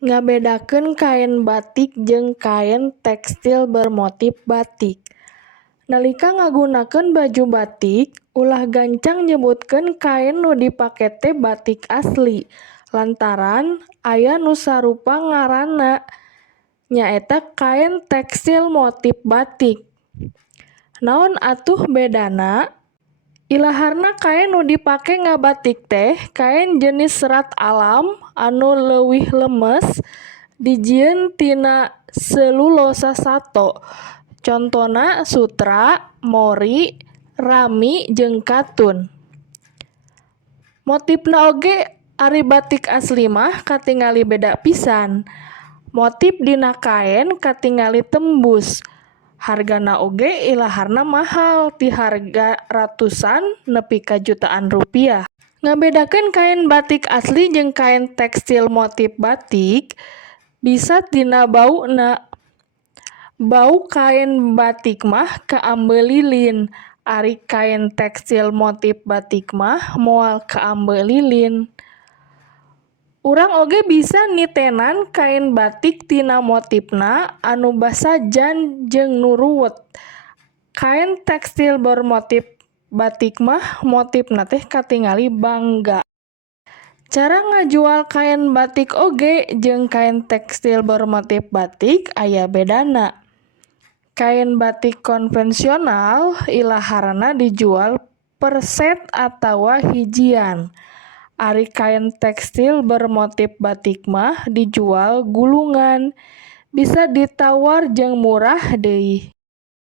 Ngabedakeun kain batik jeung kain tekstil bermotif batik. Nalika ngagunakeun baju batik, ulah gancang nyebutkeun kain nu dipake teh batik asli, lantaran aya nu sarupa ngaranna, nyaeta kain tekstil motif batik. Naon atuh bedana? Ilaharna kain nu dipake ngabatik teh kain jenis serat alam anu leuwih lemes dijieun tina selulosa sato. Contona sutra, mori, rami, jeung katun. Motifna oge ari batik asli mah katingali beda pisan. Motif dina kain katingali tembus. Hargana oge ilaharna mahal ti harga ratusan nepi ka jutaan rupiah. Ngabedakeun kain batik asli jeung kain tekstil motif batik bisa tina bauna. Bau kain batik mah kaambeul lilin, ari kain tekstil motif batik mah moal kaambeul lilin. Urang oge bisa nitenan kain batik tina motifna anu basajan jeung nu ruwet. Kain tekstil bermotif batik mah motifna teh katingali bangga. Cara ngajual kain batik oge jeung kain tekstil bermotif batik aya bedana. Kain batik konvensional ilaharna dijual per set atawa hijian. Ari kain tekstil bermotif batik mah dijual gulungan, bisa ditawar jeung murah deui.